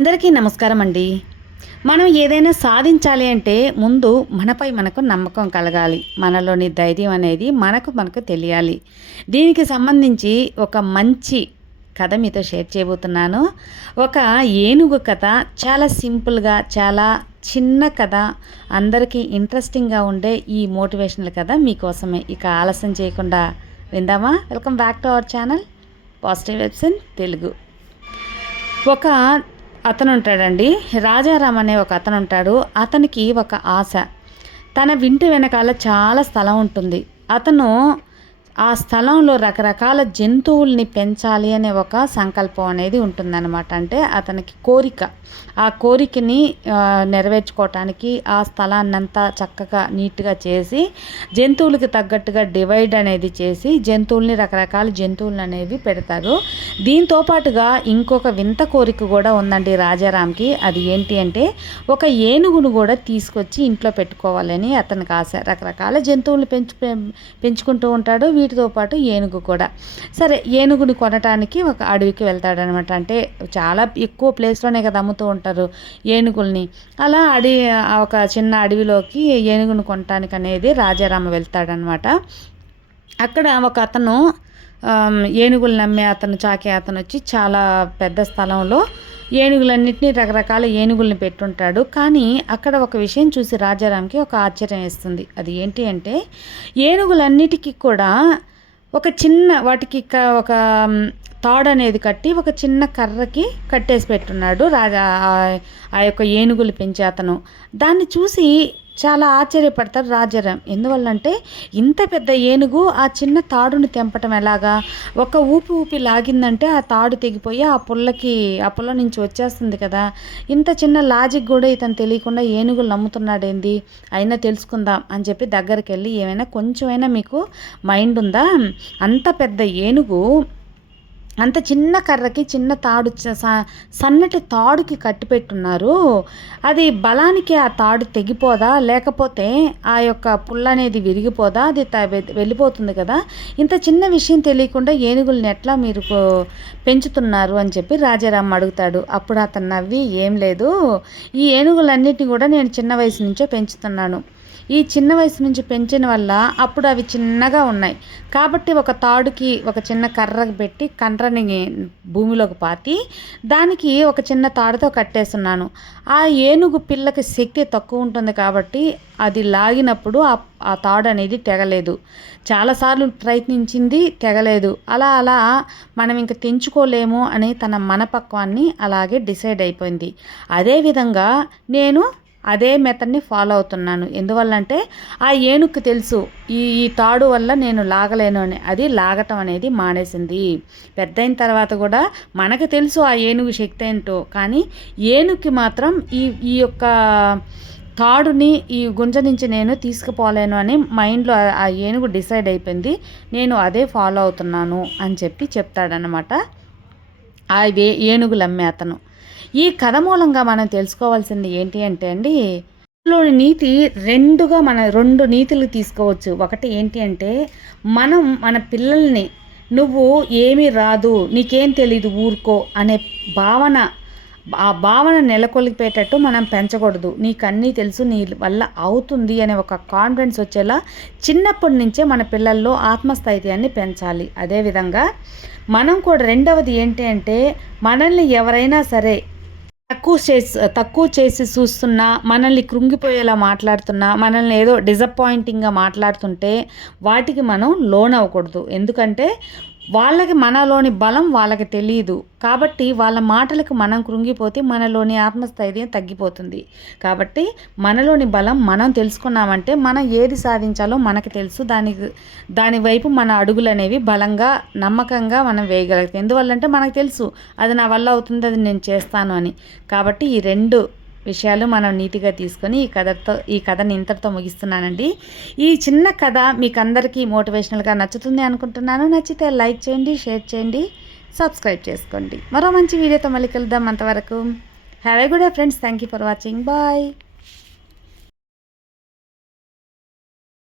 అందరికీ నమస్కారం అండి. మనం ఏదైనా సాధించాలి అంటే ముందు మనపై మనకు నమ్మకం కలగాలి. మనలోని ధైర్యం అనేది మనకు మనకు తెలియాలి. దీనికి సంబంధించి ఒక మంచి కథ మీతో షేర్ చేయబోతున్నాను. ఒక ఏనుగు కథ చాలా సింపుల్గా చాలా చిన్న కథ అందరికీ ఇంట్రెస్టింగ్గా ఉండే ఈ మోటివేషనల్ కథ మీకోసమే. ఇక ఆలస్యం చేయకుండా విందామా? Welcome back to our channel positive vibes Telugu ఒక అతను ఉంటాడండి రాజారాం అనే ఒక అతను ఉంటాడు అతనికి ఒక ఆశ. తన వింటి వెనకాల చాలా స్థలం ఉంటుంది. అతను ఆ స్థలంలో రకరకాల జంతువుల్ని పెంచాలి అనే ఒక సంకల్పం అనేది ఉంటుందన్నమాట. అంటే అతనికి కోరిక. ఆ కోరికని నెరవేర్చుకోవటానికి ఆ స్థలాన్నంతా చక్కగా నీట్గా చేసి జంతువులకి తగ్గట్టుగా డివైడ్ అనేది చేసి జంతువుల్ని రకరకాల జంతువులు అనేవి పెడతారు. దీంతో పాటుగా ఇంకొక వింత కోరిక కూడా ఉందండి రాజారాంకి. అది ఏంటి అంటే ఒక ఏనుగును కూడా తీసుకొచ్చి ఇంట్లో పెట్టుకోవాలని అతనికి ఆశ. రకరకాల జంతువులు పెంచు పెంచుకుంటూ ఉంటాడు. వీటి వీటితో పాటు ఏనుగు కూడా. సరే ఏనుగుని కొనటానికి ఒక అడవికి వెళ్తాడనమాట. అంటే చాలా ఎక్కువ ప్లేస్లోనే కదా అమ్ముతూ ఉంటారు ఏనుగుల్ని. అలా అడవి ఒక చిన్న అడవిలోకి ఏనుగుని కొనటానికి అనేది రాజారామ వెళ్తాడనమాట. అక్కడ ఒక అతను ఏనుగులు నమ్మే అతను చాకే అతను వచ్చి చాలా పెద్ద స్థలంలో ఏనుగులన్నింటినీ రకరకాల ఏనుగుల్ని పెట్టుంటాడు. కానీ అక్కడ ఒక విషయం చూసి రాజారాంకి ఒక ఆశ్చర్యం వేస్తుంది. అది ఏంటి అంటే ఏనుగులన్నిటికీ కూడా ఒక చిన్న వాటికి ఒక తాడు అనేది కట్టి ఒక చిన్న కర్రకి కట్టేసి పెట్టున్నాడు. రాజా ఆ యొక్క ఏనుగులు పెంచే అతను. దాన్ని చూసి చాలా ఆశ్చర్యపడతారు రాజారాం. ఎందువల్లంటే ఇంత పెద్ద ఏనుగు ఆ చిన్న తాడుని తెంపటం ఎలాగా? ఒక ఊపి ఊపి లాగిందంటే ఆ తాడు తెగిపోయి ఆ పుల్లకి ఆ పుల్ల నుంచి వచ్చేస్తుంది కదా. ఇంత చిన్న లాజిక్ కూడా ఇతను తెలియకుండా ఏనుగులు నమ్ముతున్నాడేంది? అయినా తెలుసుకుందాం అని చెప్పి దగ్గరికి వెళ్ళి ఏమైనా కొంచెమైనా మీకు మైండ్ ఉందా? అంత పెద్ద ఏనుగు అంత చిన్న కర్రకి చిన్న తాడు సన్నటి తాడుకి కట్టిపెట్టున్నారు అది బలానికి ఆ తాడు తెగిపోదా? లేకపోతే ఆ యొక్క పుల్ల అనేది విరిగిపోదా? అది వెళ్ళిపోతుంది కదా? ఇంత చిన్న విషయం తెలియకుండా ఏనుగుల్ని ఎట్లా మీరు పెంచుతున్నారు అని చెప్పి రాజారాం అడుగుతాడు. అప్పుడు అతను నవ్వి ఏం లేదు. ఈ ఏనుగులన్నిటిని కూడా నేను చిన్న వయసు నుంచో పెంచుతున్నాను. ఈ చిన్న వయసు నుంచి పెంచిన వల్ల అప్పుడు అవి చిన్నగా ఉన్నాయి. కాబట్టి ఒక తాడుకి ఒక చిన్న కర్ర పెట్టి కర్రని భూమిలోకి పాతి దానికి ఒక చిన్న తాడుతో కట్టేస్తున్నాను. ఆ ఏనుగు పిల్లకి శక్తి తక్కువ ఉంటుంది కాబట్టి అది లాగినప్పుడు ఆ తాడు అనేది తెగలేదు. చాలాసార్లు ప్రయత్నించింది తెగలేదు. అలా అలా మనం ఇంక తెంచుకోలేము అని తన మనపక్వాన్ని అలాగే డిసైడ్ అయిపోయింది. అదేవిధంగా నేను అదే మెథడ్ని ఫాలో అవుతున్నాను. ఎందువల్లంటే ఆ ఏనుక్కి తెలుసు ఈ ఈ తాడు వల్ల నేను లాగలేను అని. అది లాగటం అనేది మానేసింది. పెద్ద అయిన తర్వాత కూడా మనకు తెలుసు ఆ ఏనుగు శక్తి ఏంటో కానీ ఏనుగుకి మాత్రం ఈ ఈ యొక్క తాడుని ఈ గుంజ నుంచి నేను తీసుకుపోలేను అని మైండ్లో ఆ ఏనుగు డిసైడ్ అయిపోయింది. నేను అదే ఫాలో అవుతున్నాను అని చెప్పి చెప్తాడనమాట ఆ ఏనుగులు అమ్మే అతను. ఈ కథ మూలంగా మనం తెలుసుకోవాల్సింది ఏంటి అంటే అండి లోని నీతి రెండుగా మన రెండు నీతులు తీసుకోవచ్చు. ఒకటి ఏంటి అంటే మనం మన పిల్లల్ని నువ్వు ఏమీ రాదు నీకేం తెలీదు ఊరుకో అనే భావన ఆ భావన నెలకొల్పేటట్టు మనం పెంచకూడదు. నీకు అన్నీ తెలుసు నీ వల్ల అవుతుంది అనే ఒక కాన్ఫిడెన్స్ వచ్చేలా చిన్నప్పటి నుంచే మన పిల్లల్లో ఆత్మస్థైర్యాన్ని పెంచాలి. అదేవిధంగా మనం కూడా రెండవది ఏంటి అంటే మనల్ని ఎవరైనా సరే తక్కువ చేసి తక్కువ చేసి చూస్తున్నా మనల్ని కృంగిపోయేలా మాట్లాడుతున్నా మనల్ని ఏదో డిసప్పాయింటింగ్గా మాట్లాడుతుంటే వాటికి మనం లోన్ అవ్వకూడదు ఎందుకంటే వాళ్ళకి మనలోని బలం వాళ్ళకి తెలియదు కాబట్టి వాళ్ళ మాటలకు మనం కృంగిపోతే మనలోని ఆత్మస్థైర్యం తగ్గిపోతుంది. కాబట్టి మనలోని బలం మనం తెలుసుకున్నామంటే మనం ఏది సాధించాలో మనకు తెలుసు. దానికి దాని వైపు మన అడుగులు అనేవి బలంగా నమ్మకంగా మనం వేయగలుగుతాం. ఎందువల్లంటే మనకు తెలుసు అది నా వల్ల అవుతుంది అది నేను చేస్తాను అని. కాబట్టి ఈ రెండు విషయాలు మనం నీతిగా తీసుకొని ఈ కథతో ఈ కథని ఇంతటితో ముగిస్తున్నానండి. ఈ చిన్న కథ మీకు అందరికీ మోటివేషనల్గా నచ్చుతుంది అనుకుంటున్నాను. నచ్చితే లైక్ చేయండి షేర్ చేయండి సబ్స్క్రైబ్ చేసుకోండి. మరో మంచి వీడియోతో మళ్ళీ కలుద్దాం అంతవరకు. Have a good friends thank you for watching bye